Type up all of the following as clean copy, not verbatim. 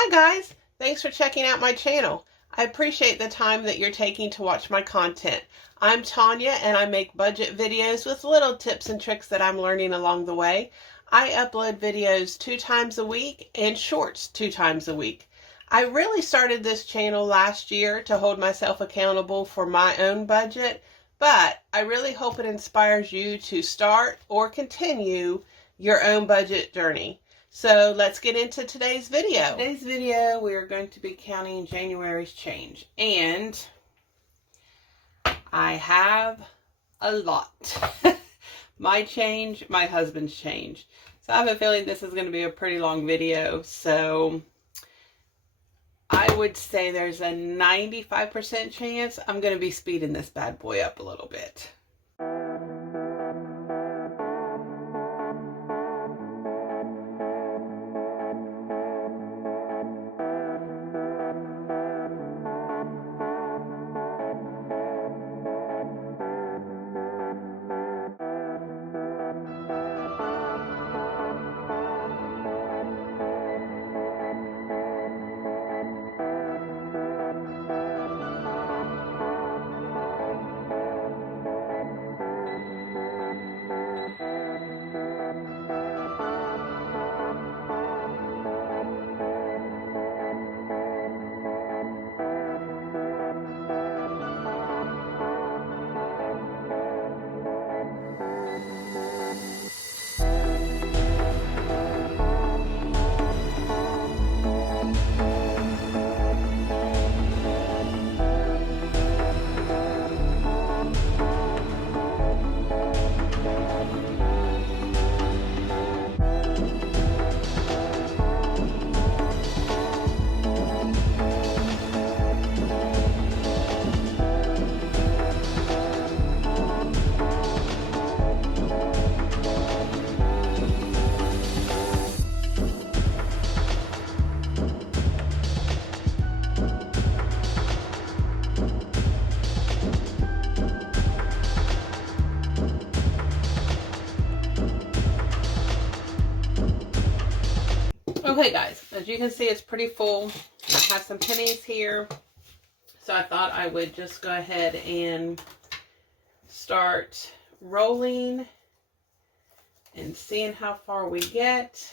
Hi guys, thanks for checking out my channel. I appreciate the time that you're taking to watch my content. I'm Tanya and I make budget videos with little tips and tricks that I'm learning along the way. I upload videos 2 times a week and shorts 2 times a week. I really started this channel last year to hold myself accountable for my own budget, but I really hope it inspires you to start or continue your own budget journey. So let's get into today's video. Today's video, we are going to be counting January's change. And I have a lot. My change, my husband's change. So I have a feeling this is going to be a pretty long video. So I would say there's a 95% chance I'm going to be speeding this bad boy up a little bit. Okay guys, as you can see, it's pretty full. I have some pennies here, so I thought I would just go ahead and start rolling and seeing how far we get,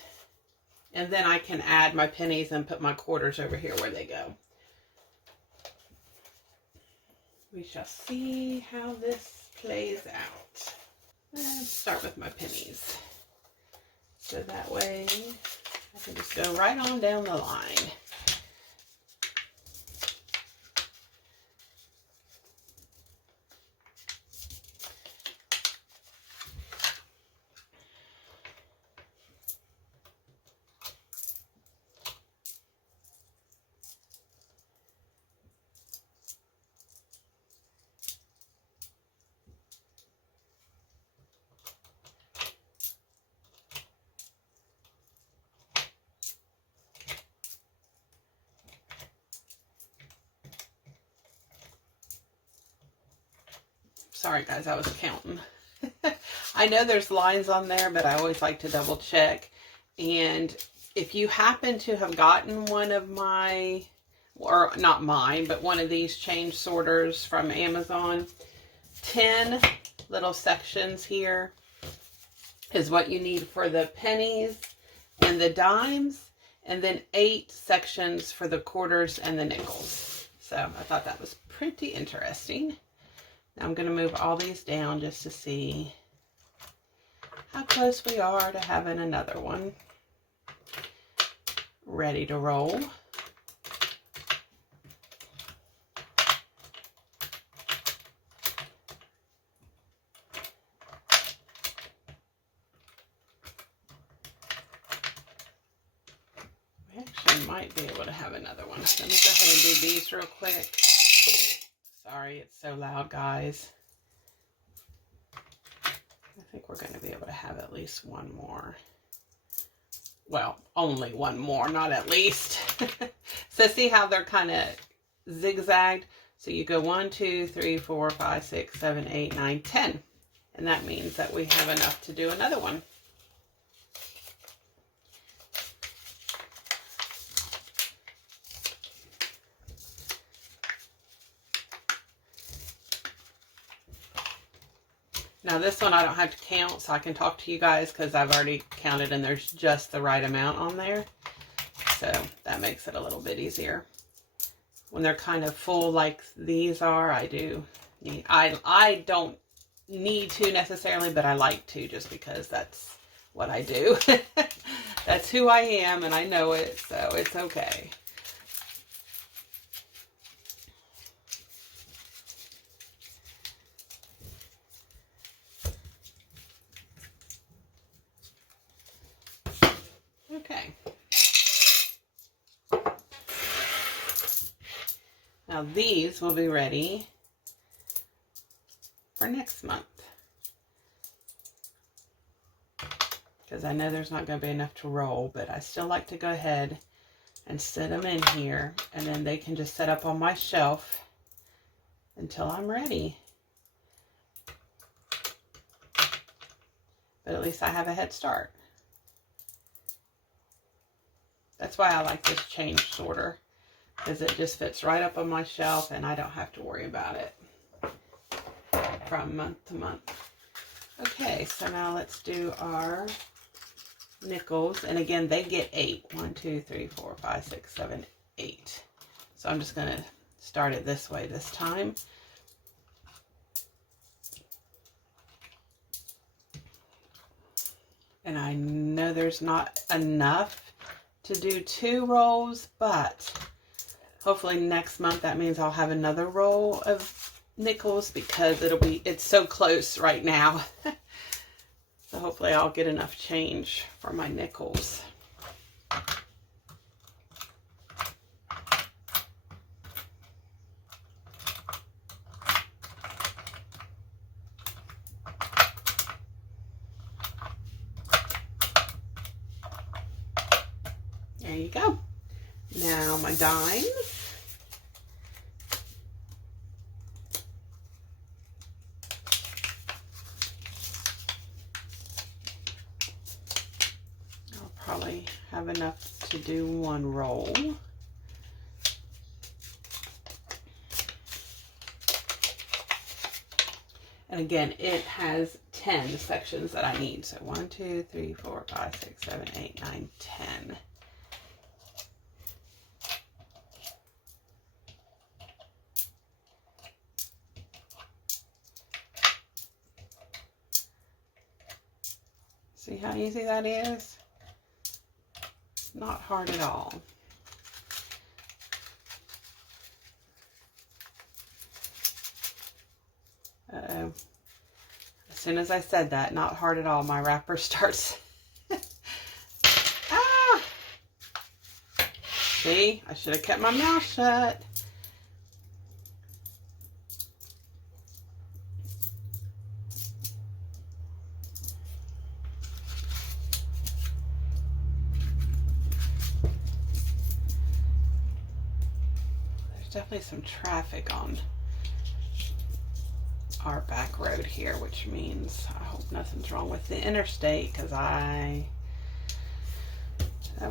and then I can add my pennies and put my quarters over here where they go. We shall see how this plays out. Let's start with my pennies, so that way I can just go right on down the line. Sorry guys, I was counting. I know there's lines on there, but I always like to double check. And if you happen to have gotten one of my, or not mine, but one of these change sorters from Amazon, 10 little sections here is what you need for the pennies and the dimes, and then 8 sections for the quarters and the nickels. So I thought that was pretty interesting. Now I'm going to move all these down just to see how close we are to having another one ready to roll. We actually might be able to have another one. Let me go ahead and do these real quick. Sorry, it's so loud, guys. I think we're going to be able to have at least one more. Well, only one more, not at least. So see how they're kind of zigzagged? So you go 1, 2, 3, 4, 5, 6, 7, 8, 9, 10. And that means that we have enough to do another one. Now this one I don't have to count, so I can talk to you guys because I've already counted and there's just the right amount on there. So that makes it a little bit easier. When they're kind of full like these are, I don't need to necessarily, but I like to just because that's what I do. That's who I am and I know it, so it's okay. Okay. Now these will be ready for next month. Because I know there's not going to be enough to roll, but I still like to go ahead and set them in here, and then they can just set up on my shelf until I'm ready. But at least I have a head start. That's why I like this change sorter, because it just fits right up on my shelf and I don't have to worry about it from month to month. Okay, so now let's do our nickels. And again, they get 8. 1, 2, 3, 4, 5, 6, 7, 8. So I'm just going to start it this way this time. And I know there's not enough to do 2 rolls, but hopefully next month that means I'll have another roll of nickels because it's so close right now. So hopefully I'll get enough change for my nickels. There you go. Now my dimes. I'll probably have enough to do 1 roll. And again, it has 10 sections that I need. So 1, 2, 3, 4, 5, 6, 7, 8, 9, 10. See how easy that is? Not hard at all. Uh-oh. As soon as I said that, not hard at all, my wrapper starts. Ah! See, I should have kept my mouth shut. Definitely some traffic on our back road here, which means I hope nothing's wrong with the interstate, because that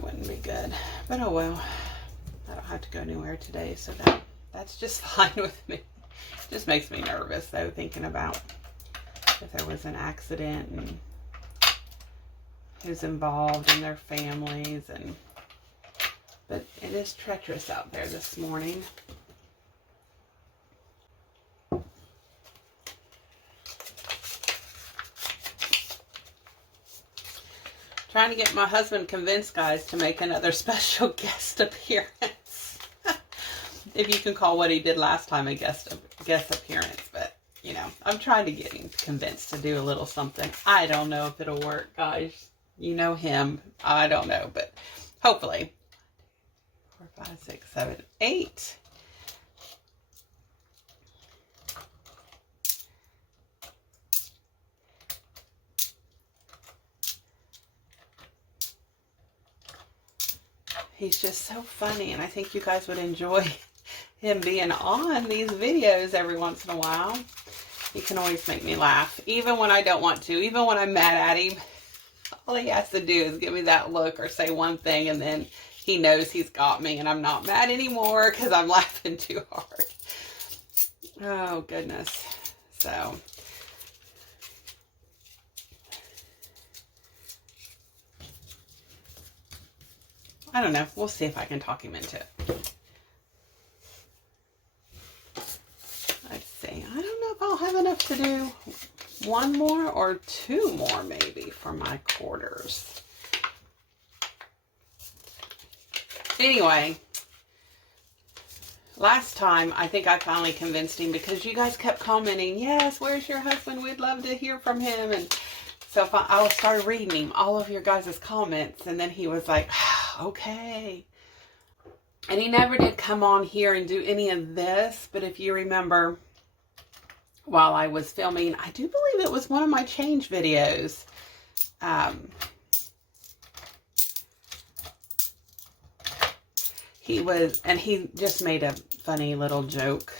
wouldn't be good. But oh well, I don't have to go anywhere today, so that's just fine with me. It just makes me nervous though, thinking about if there was an accident and who's involved and their families, but it is treacherous out there this morning. Trying to get my husband convinced, guys, to make another special guest appearance. If you can call what he did last time a guest appearance. But, you know, I'm trying to get him convinced to do a little something. I don't know if it'll work, guys. You know him. I don't know, but hopefully. 4, 5, 6, 7, 8. He's just so funny, and I think you guys would enjoy him being on these videos every once in a while. He can always make me laugh, even when I don't want to, even when I'm mad at him. All he has to do is give me that look or say one thing, and then he knows he's got me, and I'm not mad anymore because I'm laughing too hard. Oh, goodness. So, I don't know. We'll see if I can talk him into it. Let's see. I don't know if I'll have enough to do one more or two more maybe for my quarters. Anyway, last time I think I finally convinced him, because you guys kept commenting, yes, where's your husband? We'd love to hear from him. And so I started reading him all of your guys' comments, and then he was like, okay. And he never did come on here and do any of this, but if you remember, while I was filming, I do believe it was one of my change videos. He just made a funny little joke.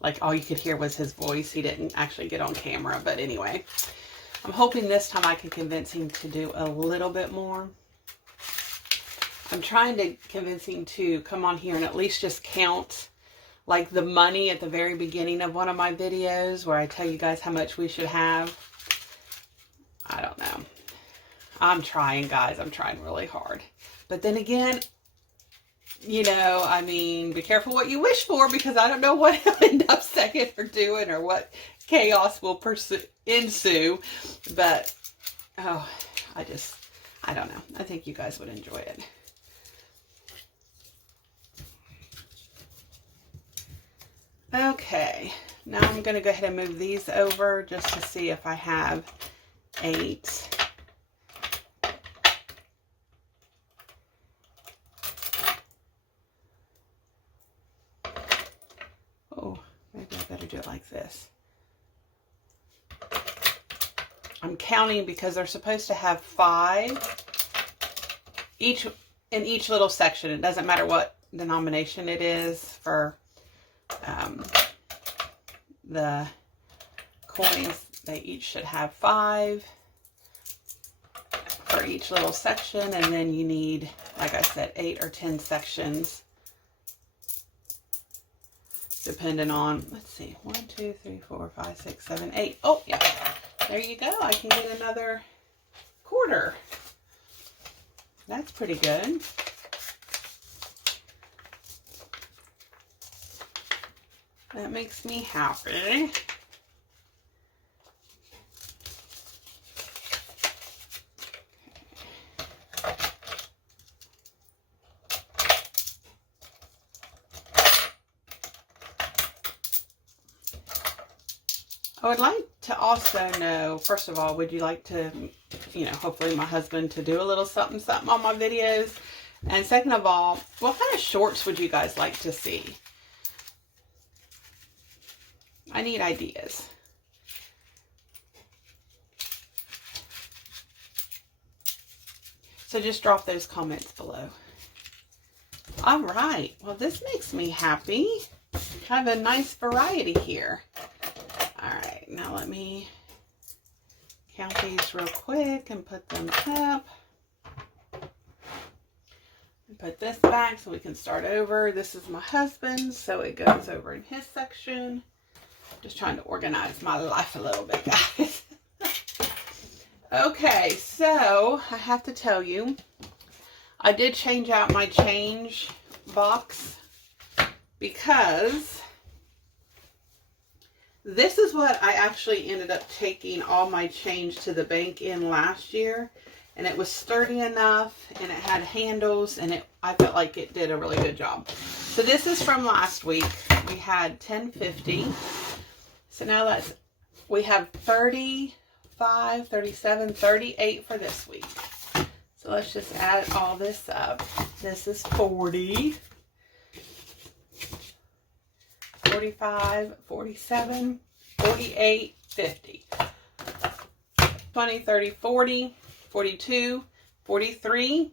Like, all you could hear was his voice. He didn't actually get on camera, but anyway. I'm hoping this time I can convince him to do a little bit more. I'm trying to convince him to come on here and at least just count like the money at the very beginning of one of my videos where I tell you guys how much we should have. I don't know. I'm trying, guys. I'm trying really hard. But then again, you know, I mean, be careful what you wish for, because I don't know what he'll end up saying or doing, or what chaos will ensue. But, oh, I don't know. I think you guys would enjoy it. Okay, now I'm going to go ahead and move these over just to see if I have 8. Oh, maybe I better do it like this. I'm counting because they're supposed to have 5 each in each little section. It doesn't matter what denomination it is for the coins. They each should have 5 for each little section, and then you need, like I said, 8 or 10 sections depending on, let's see, 1, 2, 3, 4, 5, 6, 7, 8. Oh yeah, there you go. I can get another quarter. That's pretty good. That makes me happy. I would like to also know, first of all, would you like to, you know, hopefully my husband to do a little something on my videos? And second of all, what kind of shorts would you guys like to see? I need ideas. So just drop those comments below. All right. Well, this makes me happy. Have a nice variety here. All right. Now let me count these real quick and put them up. And put this back so we can start over. This is my husband's, so it goes over in his section. Just trying to organize my life a little bit, guys. Okay, so I have to tell you, I did change out my change box because this is what I actually ended up taking all my change to the bank in last year. And it was sturdy enough, and it had handles, and I felt like it did a really good job. So this is from last week. We had $10.50. So now we have 35, 37, 38 for this week. So let's just add all this up. This is 40, 45, 47, 48, 50, 20, 30, 40, 42, 43,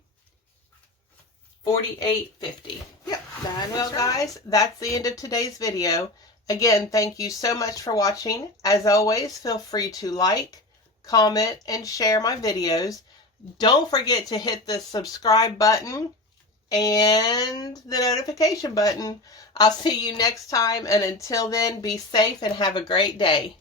48, 50. Yep. Well, guys, that's the end of today's video. Again, thank you so much for watching. As always, feel free to like, comment, and share my videos. Don't forget to hit the subscribe button and the notification button. I'll see you next time, and until then, be safe and have a great day.